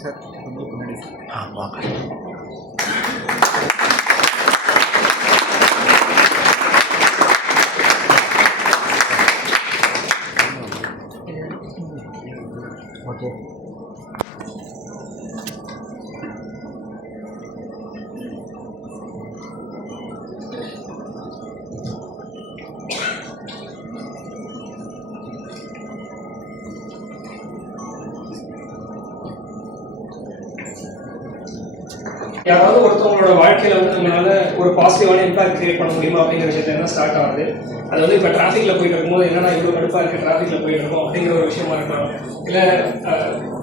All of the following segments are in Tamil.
சார் கொஞ்சம் முன்னாடி வாங்க. ஓகே. யாராவது ஒருத்தவங்களோட வாழ்க்கையில வந்து நம்மளால ஒரு பாசிட்டிவான இம்பாக்ட் கிரியேட் பண்ண முடியுமா அப்படிங்கிற விஷயத்த என்ன ஸ்டார்ட் ஆகுது. அது வந்து இப்போ டிராஃபிக்ல போயிட்டு இருக்கும்போது என்னன்னா இவ்வளோ கடுப்பாக இருக்கு டிராஃபிக்ல போயிட்டு இருக்கோம் அப்படிங்கிற ஒரு விஷயமா இருக்கலாம். இல்லை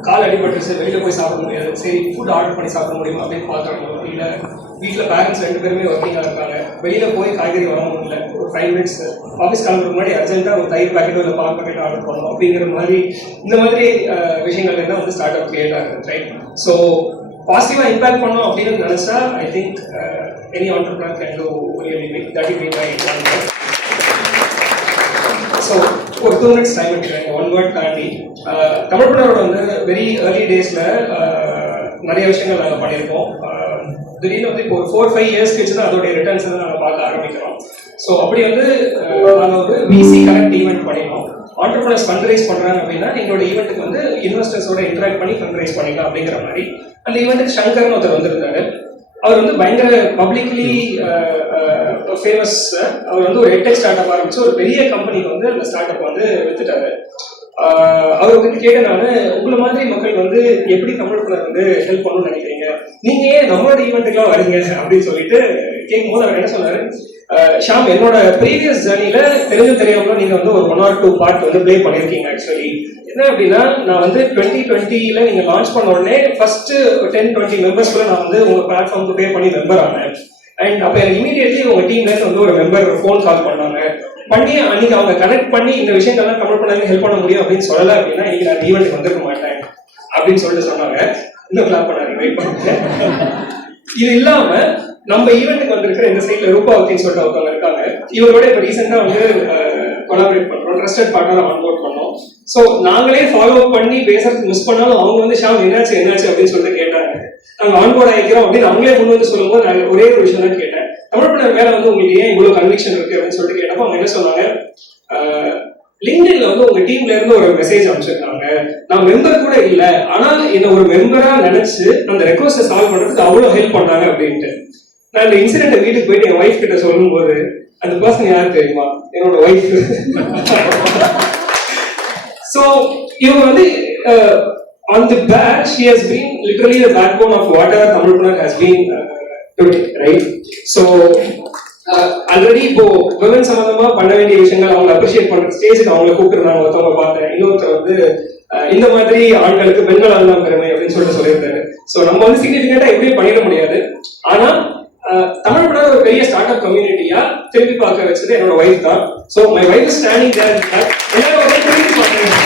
கால் அடிபட்டுருச்சு வெளியில போய் சாப்பிட முடியாது, சரி ஃபுட் ஆர்டர் பண்ணி சாப்பிட முடியுமா அப்படின்னு பார்க்குறோம். இல்லை வீட்டில் பேரண்ட்ஸ் 2 பேருமே ஒர்க்கிங்காக இருக்காங்க, வெளியில போய் காய்கறி வாங்க முடியல, ஒரு 5 மினிட்ஸ் ஆஃபீஸ் கிளம்புறதுக்கு முன்னாடி அர்ஜென்ட்டாக ஒரு தயிர் பேக்கெட்டோ இல்லை பால் பேக்கெட் ஆர்டர் பண்ணணும் அப்படிங்கிற மாதிரி இந்த மாதிரி விஷயங்கள் தான் வந்து ஸ்டார்ட் அப் கிரியேட் ஆகுது. ரைட். ஸோ பாசிட்டிவா இம்பாக்ட் பண்ணோம் அப்படின்னு நினைச்சா I think any entrepreneur can do really big. That is my one word. So ஒரு 2 மினிட்ஸ் டைம் எடுத்துக்கிறேன். ஒன் வேர்ட் தாண்டி தமிழ்புணரோட வந்து வெரி ஏர்லி டேஸ்ல நிறைய விஷயங்கள் நாங்கள் பண்ணியிருக்கோம். திடீர்னு வந்து இப்போ ஒரு 4-5 இயர்ஸ் கழிச்சு தான் அதோடைய ரிட்டர்ன்ஸ் வந்து நாங்கள் பார்க்க ஆரம்பிக்கிறோம். ஸோ அப்படி வந்து நாங்கள் ஒரு விசி கனெக்ட் ஈவெண்ட் பண்ணினோம். ஆண்டர்பிரனர்ஸ் ஃபண்ட் ரைஸ் பண்ணுறாங்க அப்படின்னா எங்களோட ஈவெண்ட்டுக்கு வந்து இன்வெஸ்டர்ஸோட இன்டராக்ட் பண்ணி ஃபண்ட் ரைஸ் பண்ணிக்கலாம் அப்படிங்கிற மாதிரி. அந்த ஈவெண்ட்டுக்கு சங்கர்னு ஒருத்தர் வந்திருந்தாரு. அவர் வந்து பயங்கர பப்ளிக்லி ஃபேமஸ். அவர் வந்து ஒரு எட்டெக் ஸ்டார்ட் அப் ஆரம்பிச்சு ஒரு பெரிய கம்பெனிக்கு வந்து அந்த ஸ்டார்ட் அப் வந்து வித்துட்டாரு. அவர் வந்து கேட்டனால உங்களை மாதிரி மக்கள் வந்து எப்படி தமிழ்புணர் வந்து ஹெல்ப் பண்ணணும்னு நினைக்கிறீங்க, நீங்க ஏன் நம்மளோட ஈவெண்ட்டுக்கெல்லாம் வரீங்க அப்படின்னு சொல்லிட்டு கேட்கும்போது அவர் என்ன சொன்னாரு, ஷாம் என்னோட ப்ரீவியஸ் ஜர்னில தெரியாமல நீங்க வந்து ஒரு 1 or 2 பார்ட் வந்து ப்ளே பண்ணிருக்கீங்க. ஆக்சுவலி என்ன அப்படின்னா நான் வந்து 2020 நீங்க லான்ச் பண்ண உடனே ஃபர்ஸ்ட் 10-20 மெம்பர்ஸ்க்குள்ள நான் வந்து உங்க பிளாட்ஃபார்முக்கு பே பண்ணி மெம்பர் ஆனேன். அண்ட் அப்போ எனக்கு இமீடியட்லி உங்க டீம்ல இருந்து வந்து ஒரு மெம்பர் ஃபோன் கால் பண்ணாங்க. பண்ணி அன்னைக்கு அவங்க கனெக்ட் பண்ணி இந்த விஷயங்கள்லாம் தமிழ்புணருக்கு ஹெல்ப் பண்ண முடியும் அப்படின்னு சொல்லலை அப்படின்னா இன்னைக்கு நான் ஈவெண்ட்டுக்கு வந்திருக்க மாட்டேன் அப்படின்னு சொல்லிட்டு சொன்னாங்க. இன்னும் கிளாப் பண்ணாங்க, வெயிட் பண்ணுங்க. இது இல்லாம நம்ம ஈவெண்ட்டுக்கு வந்திருக்கிற இந்த சைட்ல ரூபா அப்படின்னு சொல்லிட்டு ஒருத்தவங்க இருக்காங்க. இவரோட இப்போ ரீசெண்டா வந்து கொலாபரேட் பண்றோம், ட்ரஸ்டட் பார்ட்னரா ஆன்போர்ட் பண்ணோம். ஸோ நாங்களே ஃபாலோ அப் பண்ணி பேசுறதுக்கு மிஸ் பண்ணாலும் அவங்க வந்து ஷாம் என்னாச்சு அப்படின்னு சொல்லிட்டு கேட்டாங்க. நாங்கள் ஆன்போர்ட் ஆகிக்கிறோம் அப்படின்னு அவங்களே கொண்டு வந்து சொல்லும்போது நான் ஒரே ஒரு விஷயம் தான் கேட்டேன், தமிழ்புணர் மேல வந்து உங்களுக்கு ஏன் இவ்வளவு கன்விக்ஷன் இருக்கு அப்படின்னு சொல்லிட்டு கேட்டப்போ அவங்க என்ன சொன்னாங்க, லிங்க்டின்ல வந்து உங்க டீம்ல இருந்து ஒரு மெசேஜ் அனுப்பிச்சிருக்காங்க, நான் மெம்பர் கூட இல்லை ஆனா என்ன ஒரு மெம்பரா நினைச்சு அந்த ரெக்வஸ்ட்டை சால்வ் பண்றதுக்கு அவ்வளவு ஹெல்ப் பண்ணாங்க அப்படின்ட்டு. நான் இந்த இன்சிடென்ட் வீட்டுக்கு போயிட்டு என் ஒய்ஃப் கிட்ட சொல்லும் போது அந்த பர்சன் யாரு தெரியுமா, என்னோட ஒய்ஃப். ஸோ இவங்க வந்து on the back she has been literally the backbone of whatever Tamilpurnar has been today, right? So already இப்போ விமன் சம்பந்தமா பண்ண வேண்டிய விஷயங்கள் அவங்க அப்ரிஷியேட் பண்ற ஸ்டேஜுக்கு அவங்களை கூப்பிட்டுருந்தாங்க. ஒருத்தவங்க பார்த்தேன், இன்னொருத்தர் வந்து இந்த மாதிரி ஆண்களுக்கு பெண்கள் ஆகலாம் பெருமை அப்படின்னு சொல்லிட்டு சொல்லியிருந்தாரு. ஸோ நம்ம வந்து சிக்னிஃபிகண்டா எப்படியும் பண்ணிட முடியாது, ஆனா தமிழ்புணர் ஒரு பெரிய ஸ்டார்ட் அப் கம்யூனிட்டியா திருப்பி பார்க்க வச்சது என்னோட ஒய்ஃப் தான். So my wife is standing there. எல்லாரும் திருப்பி பார்க்கணும்.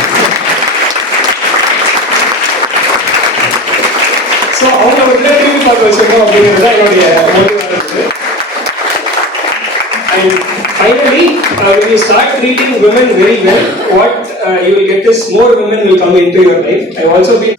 ஸோ அவங்க வந்து திருப்பி பார்க்க வச்சிருக்கோம் அப்படிங்கிறது என்னுடைய மோட்டிவாக இருக்குது. And finally, when you start treating women very well, what you will get is more women will come into your life. I have also been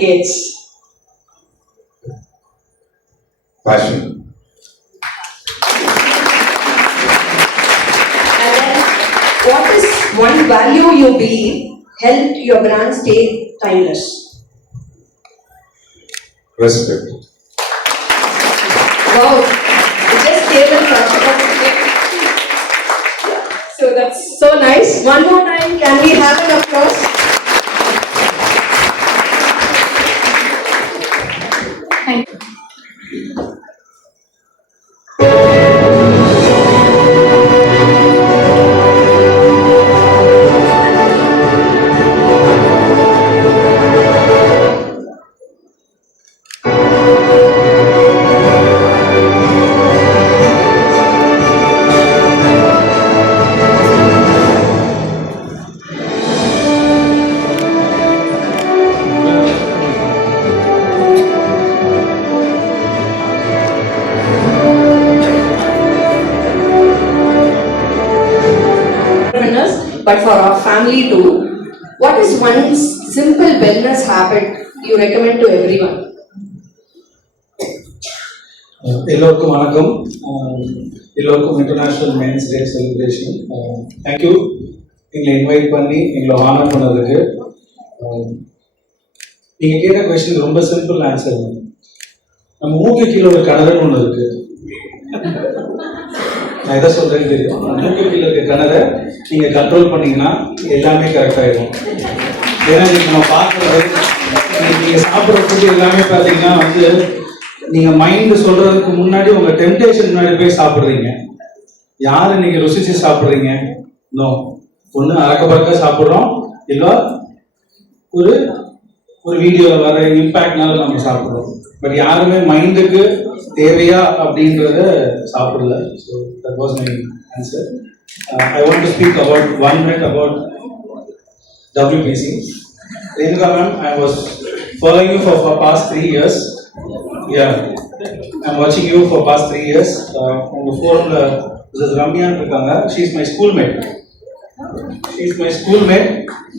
decades. Passion. And then, what is one value you believe helped your brand stay timeless? Respect. Wow, it just came in flash. So that's so nice. One more time, can we have an applause? Thank you. But for our family too. What is one simple wellness habit you recommend to everyone? எல்லோருக்கும் வணக்கம். எல்லோருக்கும் international men's day celebration. Thank you எங்களை இன்வைட் பண்ணி எங்களை ஆனர் பண்ணதுக்கு. நீங்கள் கேட்ட கொஸ்டின் ரொம்ப சிம்பிள் ஆன்சர். நம்ம மூக்கு கீழே ஒரு கிணறுன்னு ஒன்று இருக்கு. நான் எதை சொல்றேன்னு தெரியும். மூக்கு கீழே இருக்க கிணறை நீங்கள் கண்ட்ரோல் பண்ணீங்கன்னா எல்லாமே கரெக்ட் ஆகிடும். ஏன்னா நம்ம பார்க்குறது நீங்கள் சாப்பிட்ற ஃபுட் எல்லாமே பார்த்தீங்கன்னா வந்து நீங்கள் மைண்டு சொல்கிறதுக்கு முன்னாடி உங்கள் டெம்டேஷன் முன்னாடி போய் சாப்பிட்றீங்க. யார் நீங்கள் ருசிச்சு சாப்பிட்றீங்க? நோ, ஒன்று அறக்க பறக்க சாப்பிட்றோம், இல்லை ஒரு ஒரு வீடியோவில் வர இம்பேக்ட்னால நம்ம சாப்பிட்றோம். பட் யாருமே மைண்டுக்கு தேவையா அப்படின்றத சாப்பிடல. So that was my answer. I want to speak about 1 minute about WPC. Renuka ma'am, I was following you for past 3 years. Yeah, I'm watching you for past 3 years. உங்க ஃபோரம்ல Mrs. Ramya இருக்காங்க. She is my schoolmate.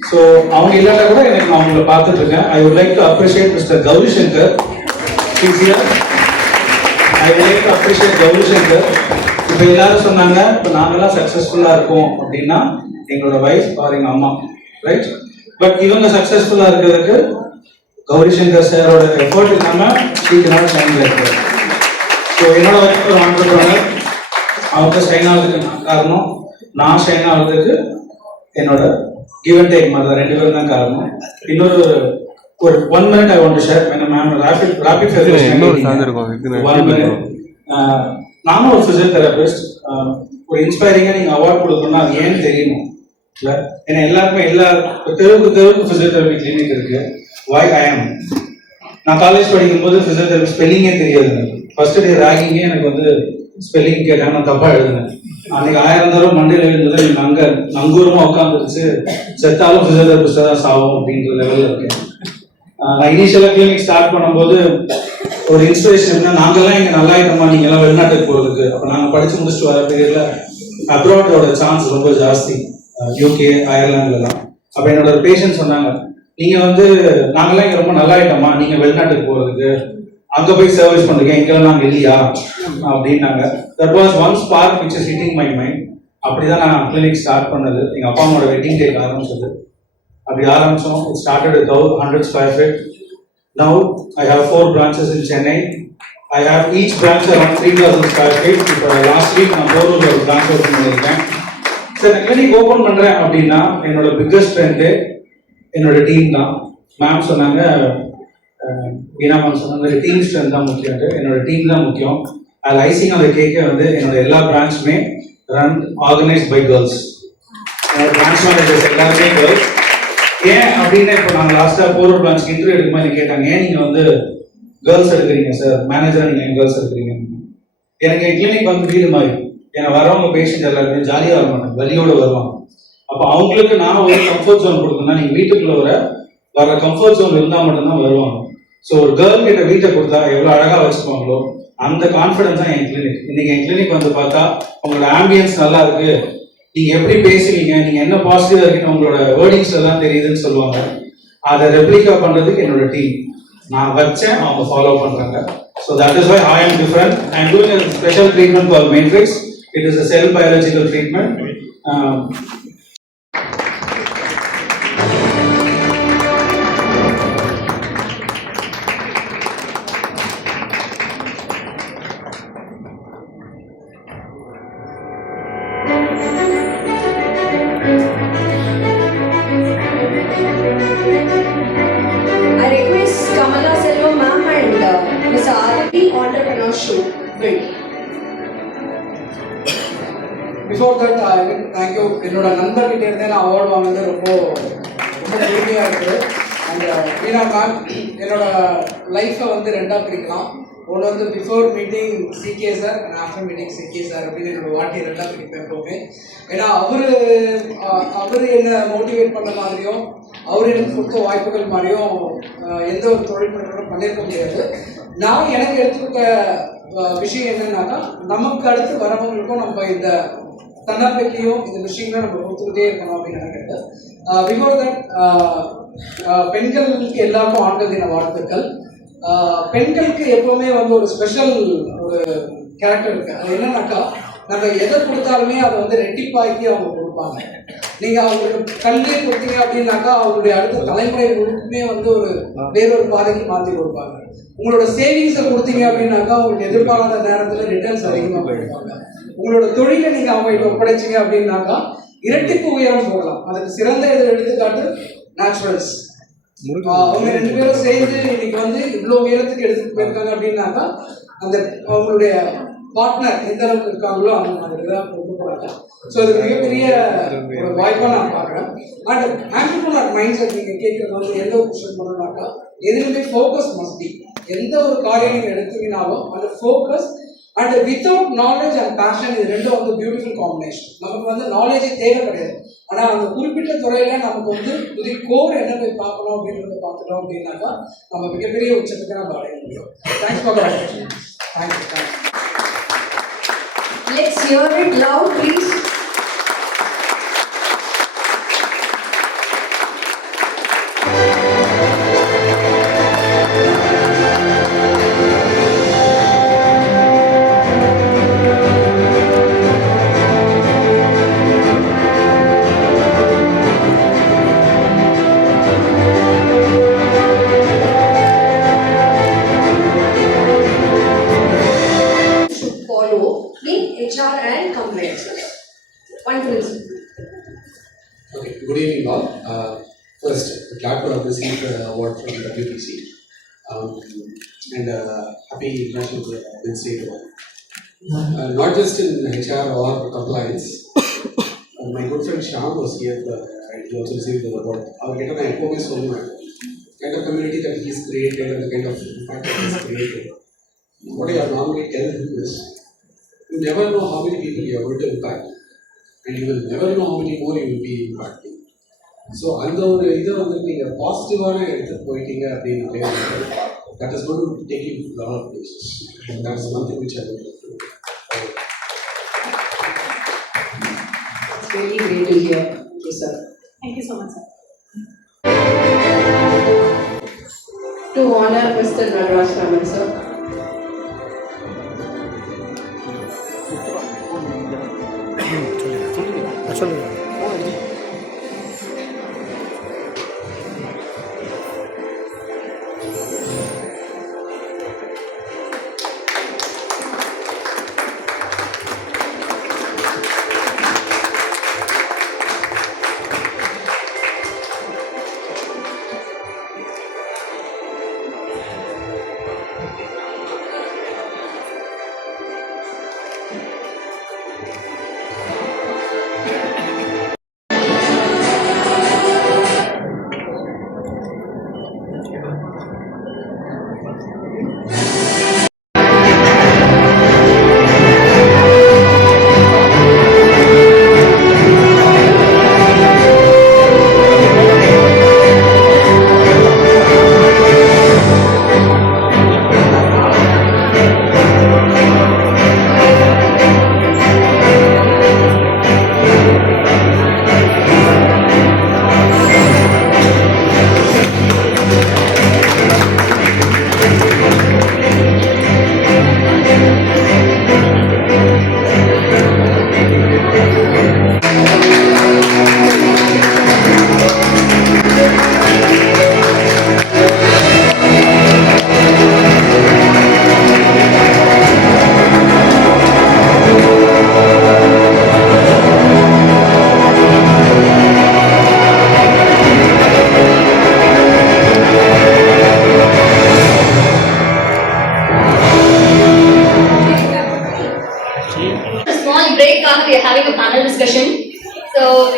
So அவங்க இல்லாட்டா கூட எனக்கு நான் உங்களை பார்த்துட்டு இருக்கேன். I would like to appreciate Mr. Gauri Shankar. He's here. I would like to appreciate Gauri Shankar. இப்போ எல்லாரும் சொன்னாங்க இப்போ நாங்கெல்லாம் சக்ஸஸ்ஃபுல்லாக இருக்கோம் அப்படின்னா எங்களோட வைஃப் ஆர் எங்கள் அம்மா, ரைட்? பட் இவங்க சக்ஸஸ்ஃபுல்லாக இருக்கிறதுக்கு கௌரி சங்கர் சாரோட எஃபர்ட் இல்லாமல் சீக்கிரமாக ஷைன் ஆகிருக்காரு. ஸோ என்னோட வைஃப் ஒரு ஆண்டர்பிரனர். அவங்க ஷைன் ஆகிறதுக்கு நான் காரணம், நான் ஷைன் ஆகிறதுக்கு என்னோட கிவ் அண்ட் டேக் மாதிரி தான், 2 பேரும் தான் காரணம். இன்னொரு ஒரு 1 minute I want to share. Ma'am rapid facility 1 minute. நானும் ஒரு ஃபிசியோதெரபிஸ்ட். ஒரு இன்ஸ்பைரிங்காக நீங்கள் அவார்ட் கொடுக்கணும்னா அது ஏன்னு தெரியணும் இல்லை? ஏன்னா எல்லாருக்குமே தெருவுக்கு ஃபிசியோதெரபி கிளினிக் இருக்கு. வை ஐ ஆம் நான் காலேஜ் படிக்கும்போது ஃபிசியோதெரபி ஸ்பெல்லிங்கே தெரியாது எனக்கு. ஃபர்ஸ்ட் டே ரேகிங்கே எனக்கு வந்து ஸ்பெல்லிங் கேட்டாங்க, நான் தப்பாக எழுதுனேன். அன்னைக்கு 1000 தடவை மண்டையில் எழுந்தது எனக்கு அங்கே நங்கூரமாக உட்காந்துருச்சு. செத்தாலும் ஃபிசியோதெரபிஸ்டாக தான் சாகும் அப்படின்ற லெவலில் இருக்கேன். நான் இனிஷியலாக கிளினிக் ஸ்டார்ட் பண்ணும்போது ஒரு இன்ஸ்பிரேஷன் என்ன, நாங்கள்லாம் இங்கே நல்லா இருக்கோமா, நீங்கள்லாம் வெளிநாட்டுக்கு போகிறதுக்கு. அப்போ நாங்கள் படித்து முடிச்சுட்டு வர பீரியடில் அப்ராடோட சான்ஸ் ரொம்ப ஜாஸ்தி, UK அயர்லாண்டுலாம். அப்போ என்னோட ஒரு பேஷண்ட் சொன்னாங்க, நீங்கள் வந்து நாங்கள்லாம் இங்கே ரொம்ப நல்லா இருக்கோமா, நீங்கள் வெளிநாட்டுக்கு போகிறதுக்கு, அங்கே போய் சர்வீஸ் பண்ணுறீங்க, இங்கெல்லாம் நாங்கள் இல்லையா அப்படின்னாங்க. That was one spark which is hitting my mind. அப்படி தான் நான் கிளினிக் ஸ்டார்ட் பண்ணது. எங்கள் அப்பா அம்மாவோட வெட்டிங் டேக்கு ஆரம்பிச்சது. அப்படி ஆரம்பித்தோம். It started with 100 square feet. Now I have 4 branches in Chennai. I have each branch around 3000 square feet. இப்போ லாஸ்ட் வீக் நான் போரூர்ல ஒரு பிரான்ச் ஓப்பன் பண்ணியிருக்கேன். சரி, நான் கிளினிக் ஓப்பன் பண்ணுறேன் அப்படின்னா என்னோட பிக்கஸ்ட் ஸ்ட்ரென்த்து என்னோட டீம் தான். மேம் சொன்னாங்க, வீணா மேம் சொன்னாங்க டீம் ஸ்ட்ரென்த் தான் முக்கியம். என்னோட டீம் தான் முக்கியம். அது ஐசிங் அந்த கேக்கே வந்து என்னோட எல்லா பிரான்ச்சுமே ரன் ஆர்கனைஸ்ட் பை கேர்ள்ஸ். என்னோட பிரான்ச் மேனேஜர்ஸ் எல்லாருமே கேர்ள்ஸ். ஏன் அப்படின்னா இப்போ நாங்கள் லாஸ்ட்டாக போரூர் பிரான்ச்சுக்கு இன்டர்வியூ எடுக்கும்போது கேட்டாங்க, ஏன் நீங்கள் வந்து கேர்ள்ஸ் எடுக்கிறீங்க சார், மேனேஜராக நீங்கள் ஏன் கேர்ள்ஸ் எடுக்கிறீங்க? எனக்கு என் கிளினிக் வந்து வீடு மாதிரி. ஏன்னா வரவங்க பேஷண்ட் எல்லாருமே ஜாலியாக வர மாட்டாங்க, வலியோடு வருவாங்க. அப்போ அவங்களுக்கு நான் ஒரு கம்ஃபர்ட் ஜோன் கொடுக்கணும்னா நீங்கள் வீட்டுக்குள்ள வர கம்ஃபர்ட் ஜோன் இருந்தால் மட்டும்தான் வருவாங்க. ஸோ ஒரு கேர்ள் கிட்ட வீட்டை கொடுத்தா எவ்வளோ அழகாக வச்சுக்குவாங்களோ அந்த கான்ஃபிடன்ஸ் தான் என் கிளினிக். இன்னைக்கு என் கிளினிக் வந்து பார்த்தா உங்களோட ஆம்பியன்ஸ் நல்லா இருக்கு, நீங்க எப்படி பேசுவீங்க, நீங்க என்ன பாசிட்டிவா இருக்குன்னு உங்களோட வேர்டிங்ஸ் எல்லாம் தெரியுதுன்னு சொல்லுவாங்க. அதை ரெப்ளிகா பண்றதுக்கு என்னோட டீம் நான் வச்சேன், அவங்க ஃபாலோ பண்றாங்க. ஸோ தட் இஸ் வை ஐ ஆம் different. I am doing a special treatment called Matrix. It is a cell biological treatment. should build? Before that thank you. என்னோட நண்பர்கிட்ட இருந்தே நான் அவார்டு வாங்கினது ரொம்ப பெருமையாக இருக்குது. அண்ட் மீனா மேம், என்னோட லைஃப்பை வந்து ரெண்டாக பிரிக்கலாம். ஒன்று வந்து before meeting சிகே sir and after meeting சிகே sir அப்படின்னு என்னோட வாட்டி ரெண்டாக பிரிப்பேன் எப்போவுமே. ஏன்னா அவர் என்னை மோட்டிவேட் பண்ண மாதிரியும் அவர் எனக்கு கொடுத்த வாய்ப்புகள் மாதிரியும் எந்த ஒரு தொழில் முனைவரும் பண்ணியிருக்க முடியாது. நான் எனக்கு எடுத்துக்கிட்ட விஷயம் என்னன்னாக்கா, நமக்கு அடுத்து வரவங்களுக்கும் நம்ம இந்த தன்னம்பிக்கையும் இந்த விஷயங்களும் நம்ம கொடுத்துக்கிட்டே இருக்கணும் அப்படின்னு நினைக்கிறேன். பிஃபோர் தட் பெண்களுக்கு எல்லாருக்கும் ஆண்கள் தின வாழ்த்துக்கள். பெண்களுக்கு எப்பவுமே வந்து ஒரு ஸ்பெஷல் ஒரு கேரக்டர் இருக்கு. அது என்னன்னாக்கா, நம்ம எதை கொடுத்தாலுமே அதை வந்து ரெட்டிப்பாக்கி அவங்க கொடுப்பாங்க. நீங்கள் அவங்களுக்கு கல்வியை கொடுத்தீங்க அப்படின்னாக்கா அவங்களுடைய அடுத்த தலைமுறை முழுக்குமே வந்து ஒரு வேறொரு பாதைக்கு மாற்றி கொடுப்பாங்க. உங்களோட சேவிங்ஸை கொடுத்தீங்க அப்படின்னாக்கா உங்களுக்கு எதிர்பாராத நேரத்தில் ரிட்டர்ன்ஸ் அதிகமாக கொடுப்பாங்க. உங்களோட தொழிலை நீங்கள் அவங்ககிட்ட ஒப்படைச்சிங்க அப்படின்னாக்கா இரட்டிப்பு உயரம் போகலாம். அதுக்கு சிறந்த இதில் எடுத்துக்காட்டு நேச்சுரல்ஸ். அவங்க 2 பேரும் சேர்ந்து இன்னைக்கு வந்து இவ்வளோ உயரத்துக்கு எடுத்துட்டு போயிருக்காங்க அப்படின்னாக்கா அந்த அவங்களுடைய பார்ட்னர் எந்த அளவுக்கு இருக்காங்களோ அந்த மாதிரி தான் கொண்டு போகிறாங்க. ஸோ அது மிகப்பெரிய ஒரு வாய்ப்பாக நான் பார்க்குறேன். அண்ட் ஆண்டர்பிரனர் மைண்ட் செட் நீங்கள் கேட்குறது வந்து எந்த ஒரு விஷயம் பண்ணணும்னாக்கா, எதுலையுமே ஃபோக்கஸ் மஸ்ட் பி. எந்த ஒரு காரியம் நீங்கள் எடுத்தீங்கனாலும் அந்த focus and without knowledge and passion, இது ரெண்டும் வந்து பியூட்டிஃபுல் காம்பினேஷன். நமக்கு வந்து நாலேஜே தேவை கிடையாது. ஆனால் அந்த குறிப்பிட்ட துறையில் நமக்கு வந்து புதிய கோர் என்ன போய் பார்க்கணும் அப்படின்றத பார்த்துட்டோம் அப்படின்னாக்கா நம்ம மிகப்பெரிய உச்சத்துக்கு நம்ம அடைய முடியும். Thanks for thank you. Let's hear it loud, please. HR and compliance. One principle. Okay, good evening all. First, glad to have received the award from WPC and happy International Women's Day to all. Not just in HR or compliance, my good friend Shyam was here and he also received the award. Our get an echo is so much. Kind of community that he's created and the kind of impact that he's created. What I normally tell him is, you never know how many people you are going to impact, and you will never know how many more you will be impacting. So, அந்த ஒரு இதை வந்து நீங்கள் பாசிட்டிவான இடத்துக்கு போயிட்டீங்க அப்படின்னு that is going to take you to a lot of places. And that is one thing which I would like to do. It's really great to hear. Thank you, sir. Thank you so much, sir. To honor Mr. Nataraj Raman, sir. சொல்லுங்க.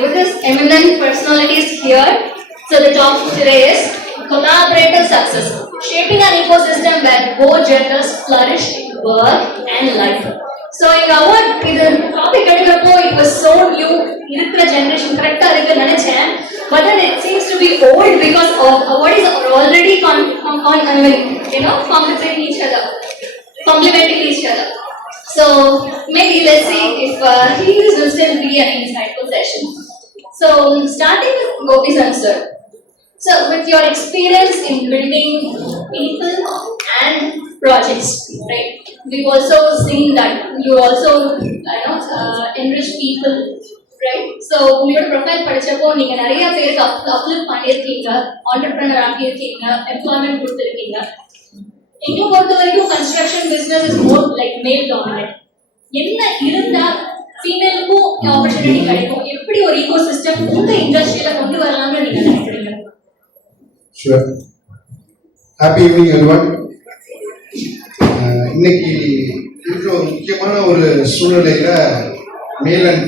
with this eminent personalities here, so the topic today is collaborative success, shaping an ecosystem where both genders flourish in work and life. So in our topic எடுக்கிறப்போ it was so new, இருக்கிற generation கரெக்டா இருக்கு நினைச்சேன், but then it seems to be old because of what is already compensating each other, complementing each other. So maybe let's see if these will still be an insightful session. So starting with Gopi-san sir. So with your experience in building people and projects, right? We've also seen that you also enrich people, right? So your profile படிச்சப்போ நீங்க நிறைய பேருக்கு அப்லிஃப்ட் பண்ணிருக்கீங்க, entrepreneur ஆக்கியிருக்கீங்க, employment கொடுத்திருக்கீங்க. எங்க பொறுத்த வரைக்கும் construction business is more like male dominant. என்ன இருந்தா ஃபீமேலுக்கும் ஆப்பர்ச்சுனிட்டி கிடைக்கும், எப்படி ஒரு ecosystem உங்க இண்டஸ்ட்ரியில கொண்டு வரலாம்னு நீங்க நினைக்கிறீங்க? Sure. Happy evening everyone. இன்னைக்கு இருக்கிற ஒரு முக்கியமான ஒரு சூழ்நிலையில மேல் அண்ட்